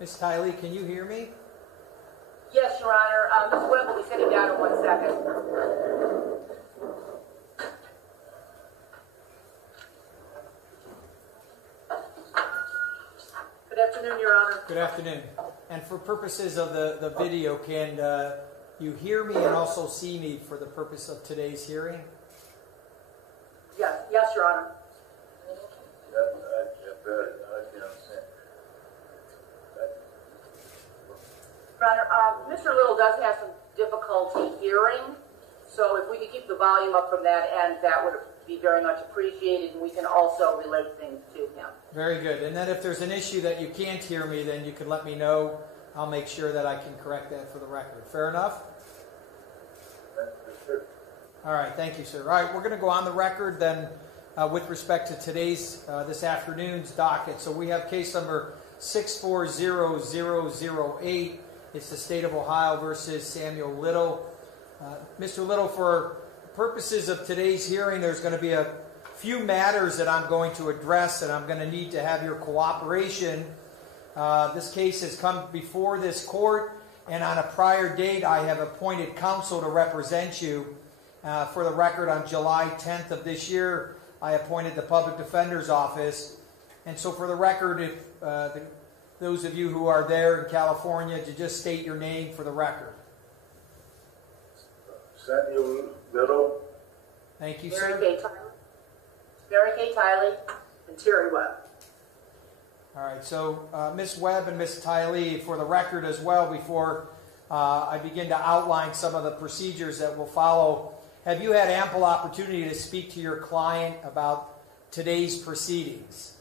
Ms. Tiley, can you hear me? Yes, Your Honor. Ms. Webb will be sitting down in 1 second. Good afternoon, Your Honor. Good afternoon. And for purposes of the video, can you hear me and also see me for the purpose of today's hearing? Yes, Your Honor. Your Honor, Mr. Little does have some difficulty hearing, so if we could keep the volume up from that end, that would be very much appreciated, and we can also relate things to him. Very good. And then if there's an issue that you can't hear me, then you can let me know. I'll make sure that I can correct that for the record. Fair enough? All right. Thank you, sir. All right. We're going to go on the record then with respect to this afternoon's docket. So we have case number 640008. It's the State of Ohio versus Samuel Little. Mr. Little, for purposes of today's hearing, there's going to be a few matters that I'm going to address, and I'm going to need to have your cooperation. This case has come before this court, and on a prior date, I have appointed counsel to represent you. For the record, on July 10th of this year, I appointed the Public Defender's Office. And so for the record, if those of you who are there in California, to just state your name for the record. Samuel Little. Thank you, sir. Mary Kay Tiley and Terry Webb. All right, so Ms. Webb and Ms. Tiley, for the record as well, before I begin to outline some of the procedures that will follow, have you had ample opportunity to speak to your client about today's proceedings?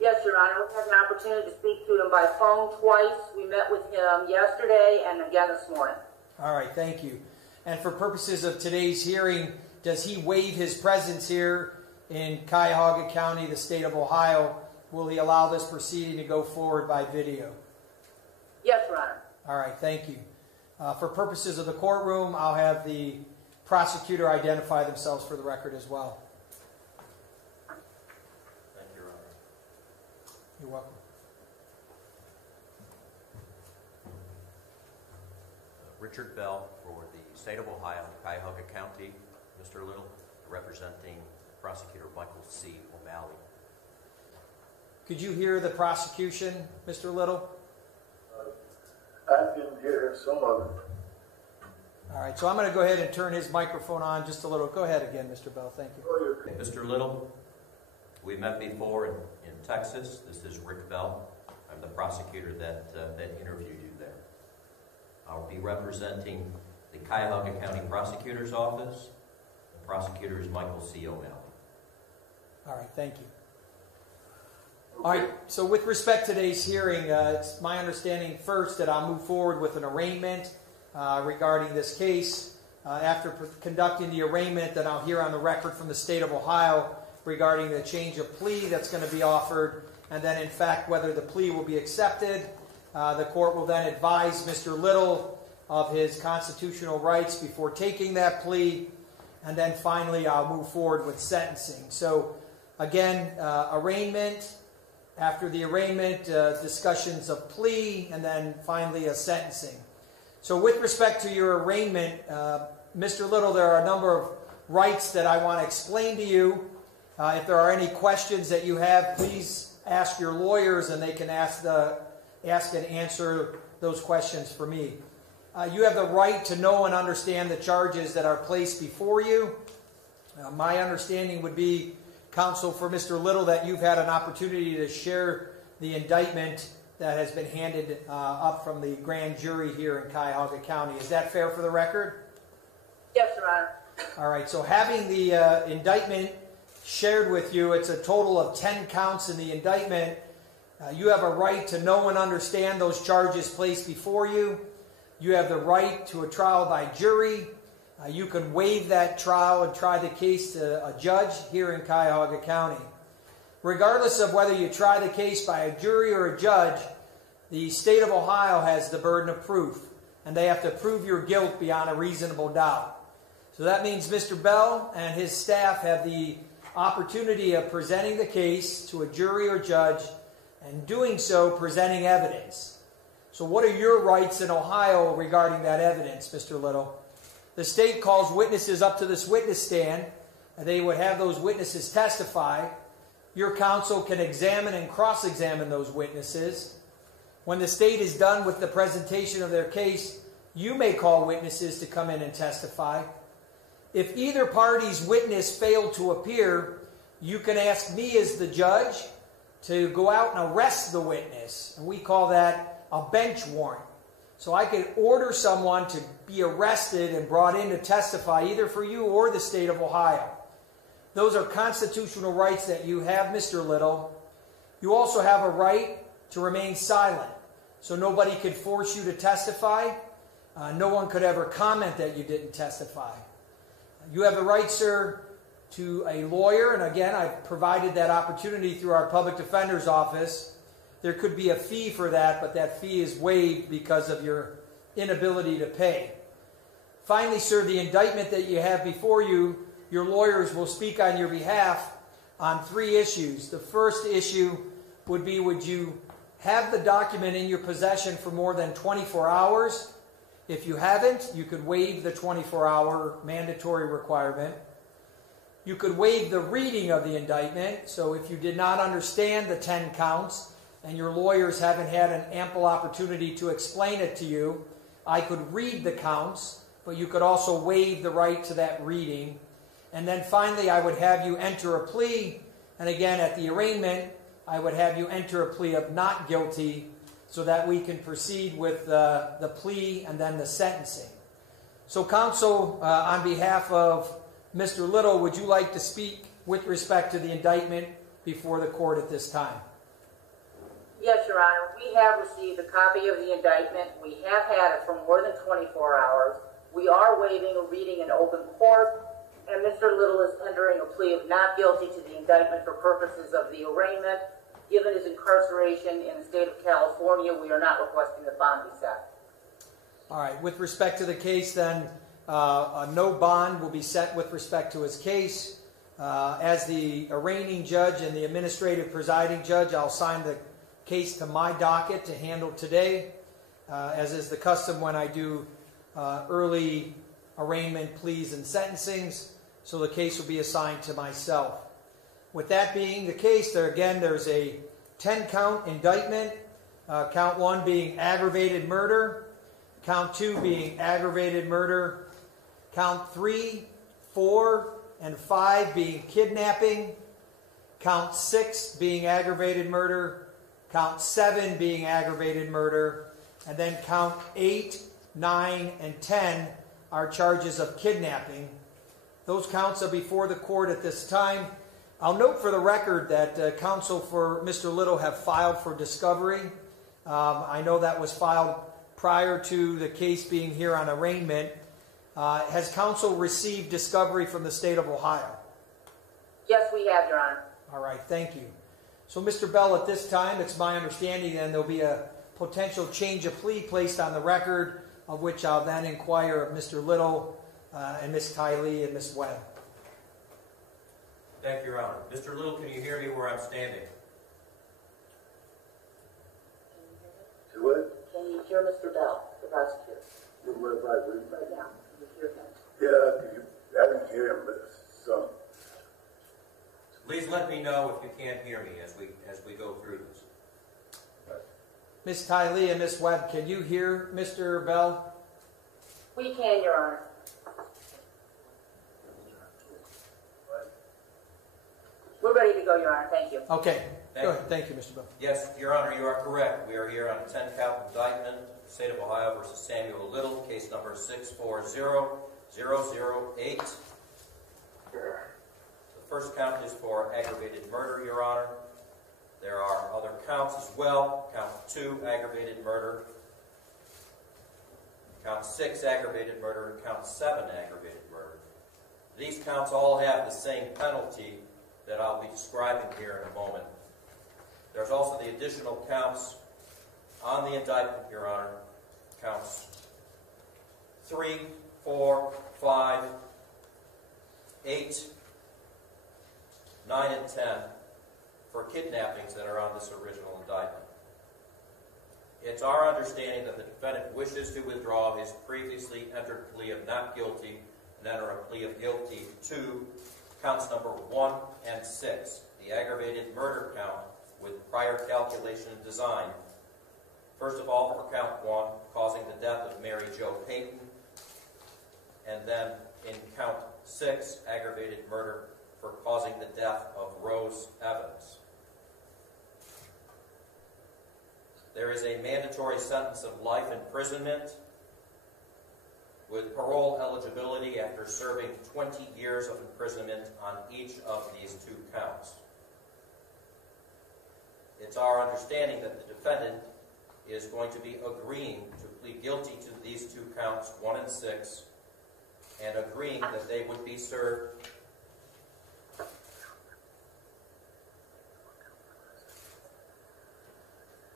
Yes, Your Honor. We had an opportunity to speak to him by phone twice. We met with him yesterday and again this morning. All right, thank you. And for purposes of today's hearing, does he waive his presence here in Cuyahoga County, the state of Ohio? Will he allow this proceeding to go forward by video? Yes, Your Honor. All right, thank you. For purposes of the courtroom, I'll have the prosecutor identify themselves for the record as well. Thank you, Your Honor. You're welcome. Richard Bell for the State of Ohio, Cuyahoga County. Mr. Little, representing Prosecutor Michael C. O'Malley. Could you hear the prosecution, Mr. Little? I didn't hear some of it. All right, so I'm going to go ahead and turn his microphone on just a little. Go ahead again, Mr. Bell. Thank you. Mr. Little, we met before in Texas. This is Rick Bell. I'm the prosecutor that interviewed you there. I'll be representing the Cuyahoga County Prosecutor's Office. The prosecutor is Michael C. O'Malley. All right, thank you. All right, so with respect to today's hearing, it's my understanding first that I'll move forward with an arraignment regarding this case. After conducting the arraignment, then I'll hear on the record from the state of Ohio regarding the change of plea that's going to be offered, and then in fact whether the plea will be accepted. The court will then advise Mr. Little of his constitutional rights before taking that plea, and then finally I'll move forward with sentencing. So again, arraignment. After the arraignment, discussions of plea, and then finally a sentencing. So with respect to your arraignment, Mr. Little, there are a number of rights that I want to explain to you. If there are any questions that you have, please ask your lawyers, and they can ask and answer those questions for me. You have the right to know and understand the charges that are placed before you. My understanding would be, counsel for Mr. Little, that you've had an opportunity to share the indictment that has been handed up from the grand jury here in Cuyahoga County. Is that fair for the record? Yes, Your Honor. All right, so having the indictment shared with you, it's a total of 10 counts in the indictment. You have a right to know and understand those charges placed before you. You have the right to a trial by jury. You can waive that trial and try the case to a judge here in Cuyahoga County. Regardless of whether you try the case by a jury or a judge, the state of Ohio has the burden of proof, and they have to prove your guilt beyond a reasonable doubt. So that means Mr. Bell and his staff have the opportunity of presenting the case to a jury or judge and doing so, presenting evidence. So what are your rights in Ohio regarding that evidence, Mr. Little? The state calls witnesses up to this witness stand, and they would have those witnesses testify. Your counsel can examine and cross-examine those witnesses. When the state is done with the presentation of their case, you may call witnesses to come in and testify. If either party's witness failed to appear, you can ask me as the judge to go out and arrest the witness. And we call that a bench warrant. So I could order someone to be arrested and brought in to testify either for you or the state of Ohio. Those are constitutional rights that you have, Mr. Little. You also have a right to remain silent. So nobody could force you to testify. No one could ever comment that you didn't testify. You have the right, sir, to a lawyer. And again, I've provided that opportunity through our public defender's office. There could be a fee for that, but that fee is waived because of your inability to pay. Finally, sir, the indictment that you have before you, your lawyers will speak on your behalf on 3 issues. The first issue would be, would you have the document in your possession for more than 24 hours? If you haven't, you could waive the 24-hour mandatory requirement. You could waive the reading of the indictment. So if you did not understand the 10 counts and your lawyers haven't had an ample opportunity to explain it to you, I could read the counts, but you could also waive the right to that reading. And then finally, I would have you enter a plea. And again, at the arraignment, I would have you enter a plea of not guilty so that we can proceed with the plea and then the sentencing. So counsel, on behalf of Mr. Little, would you like to speak with respect to the indictment before the court at this time? Yes, Your Honor. We have received a copy of the indictment. We have had it for more than 24 hours. We are waiving a reading in open court, and Mr. Little is tendering a plea of not guilty to the indictment for purposes of the arraignment. Given his incarceration in the state of California, we are not requesting the bond be set. All right. With respect to the case, then, no bond will be set with respect to his case. As the arraigning judge and the administrative presiding judge, I'll sign the case to my docket to handle today, as is the custom when I do early arraignment pleas and sentencings. So the case will be assigned to myself. With that being the case, there's a 10-count indictment. Count 1 being aggravated murder. Count 2 being aggravated murder. Count 3, 4, and 5 being kidnapping. Count 6 being aggravated murder. Count 7 being aggravated murder. And then count 8, 9, and 10 are charges of kidnapping. Those counts are before the court at this time. I'll note for the record that counsel for Mr. Little have filed for discovery. I know that was filed prior to the case being here on arraignment. Has counsel received discovery from the state of Ohio? Yes, we have, Your Honor. All right, thank you. So, Mr. Bell, at this time, it's my understanding then there'll be a potential change of plea placed on the record, of which I'll then inquire of Mr. Little and Ms. Tylee and Ms. Webb. Thank you, Your Honor. Mr. Little, can you hear me where I'm standing? What? Can you hear Mr. Bell, the prosecutor? Right now. Can you hear him? Yeah, I can hear him, but some. Please let me know if you can't hear me as we go through this. Ms. Tylee and Ms. Webb, can you hear Mr. Bell? We can, Your Honor. We're ready to go, Your Honor. Thank you. Okay. Go ahead. Thank you, Mr. Bell. Yes, Your Honor, you are correct. We are here on a 10-count indictment, State of Ohio versus Samuel Little, case number 640008. The first count is for aggravated murder, Your Honor. There are other counts as well. Count 2, aggravated murder. Count 6, aggravated murder. And count 7, aggravated murder. These counts all have the same penalty that I'll be describing here in a moment. There's also the additional counts on the indictment, Your Honor. Counts 3, 4, 5, 8, 9, and 10, for kidnappings that are on this original indictment. It's our understanding that the defendant wishes to withdraw his previously entered plea of not guilty and enter a plea of guilty to counts number 1 and 6, the aggravated murder count with prior calculation and design. First of all, for count 1, causing the death of Mary Jo Payton, and then in count 6, aggravated murder for causing the death of Rose Evans. There is a mandatory sentence of life imprisonment with parole eligibility after serving 20 years of imprisonment on each of these 2 counts. It's our understanding that the defendant is going to be agreeing to plead guilty to these 2 counts, 1 and 6, and agreeing that they would be served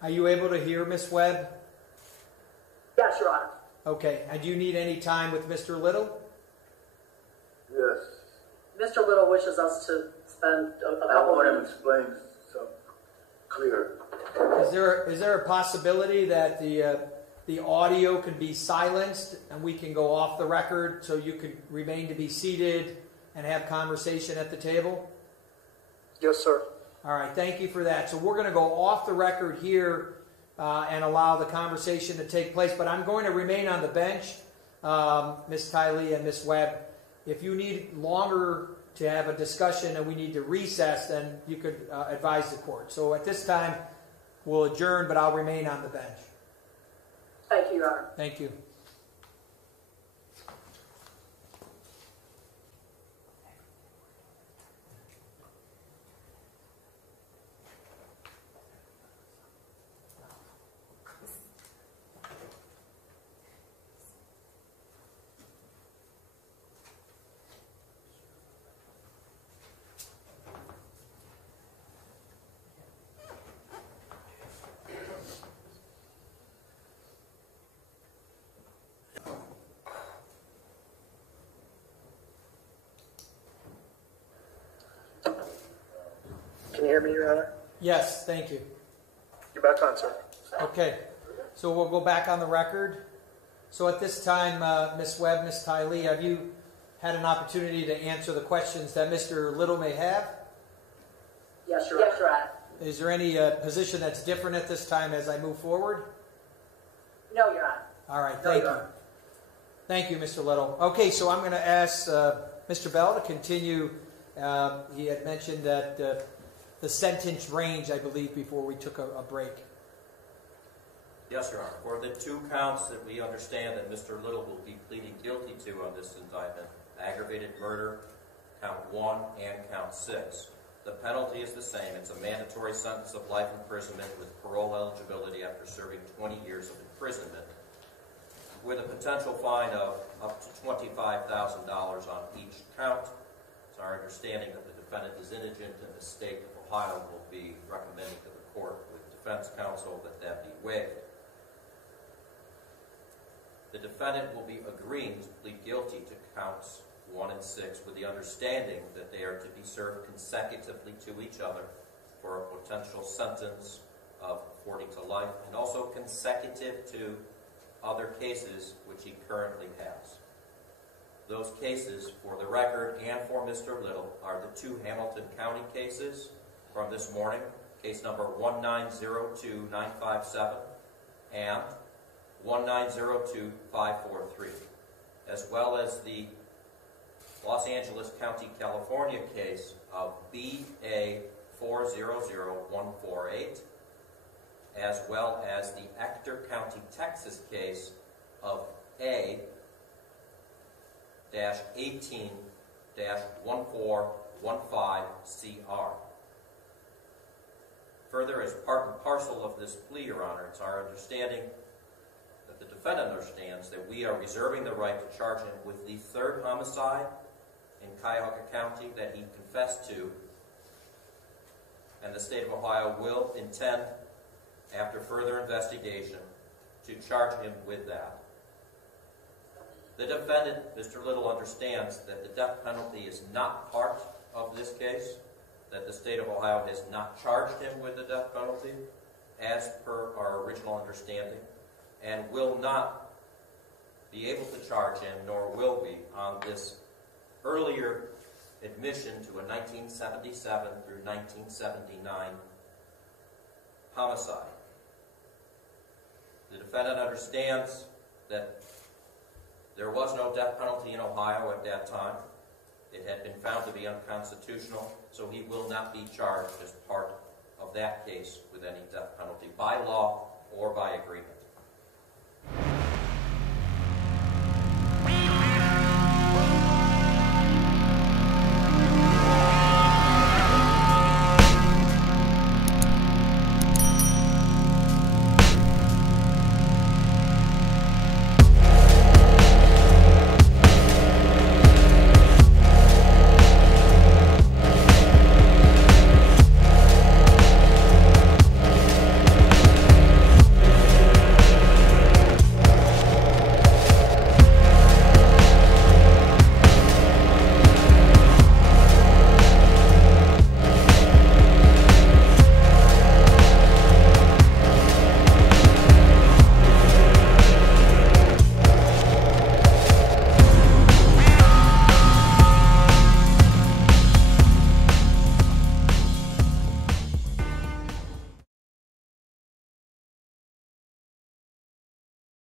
Are you able to hear Ms. Webb? Yes, Your Honor. Okay. And do you need any time with Mr. Little? Yes. Mr. Little wishes us to spend a I couple want him to minutes. explain something clear. Is there a possibility that the audio can be silenced and we can go off the record so you can remain to be seated and have conversation at the table? Yes, sir. All right, thank you for that. So we're going to go off the record here and allow the conversation to take place, but I'm going to remain on the bench, Ms. Kiley and Ms. Webb. If you need longer to have a discussion and we need to recess, then you could advise the court. So at this time, we'll adjourn, but I'll remain on the bench. Thank you, Your Honor. Thank you. Can you hear me, Your Honor? Yes, thank you. You're back on, sir. Okay, so we'll go back on the record. So at this time, Ms. Webb, Ms. Kiley, have you had an opportunity to answer the questions that Mr. Little may have? Yes, Your Honor. Yes, Your Honor. Is there any position that's different at this time as I move forward? No, Your Honor. All right, thank you. Thank you, Mr. Little. Okay, so I'm going to ask Mr. Bell to continue. He had mentioned that the sentence range, I believe, before we took a break. Yes, Your Honor. For the 2 counts that we understand that Mr. Little will be pleading guilty to on this indictment, aggravated murder, count 1 and count 6, the penalty is the same. It's a mandatory sentence of life imprisonment with parole eligibility after serving 20 years of imprisonment, with a potential fine of up to $25,000 on each count. It's our understanding that the defendant is indigent and the state of Ohio will be recommending to the court with defense counsel that be waived. The defendant will be agreeing to plead guilty to counts 1 and 6 with the understanding that they are to be served consecutively to each other for a potential sentence of 40 to life, and also consecutive to other cases which he currently has. Those cases, for the record and for Mr. Little, are the 2 Hamilton County cases from this morning, case number 1902957 and 1902543, as well as the Los Angeles County, California case of BA 400148, as well as the Ector County, Texas case of A-18-1415CR. Further, as part and parcel of this plea, Your Honor, it's our understanding that the defendant understands that we are reserving the right to charge him with the 3rd homicide in Cuyahoga County that he confessed to, and the state of Ohio will intend, after further investigation, to charge him with that. The defendant, Mr. Little, understands that the death penalty is not part of this case, that the state of Ohio has not charged him with the death penalty as per our original understanding, and will not be able to charge him, nor will we, on this earlier admission to a 1977 through 1979 homicide. The defendant understands that there was no death penalty in Ohio at that time. It had been found to be unconstitutional, so he will not be charged as part of that case with any death penalty by law or by agreement.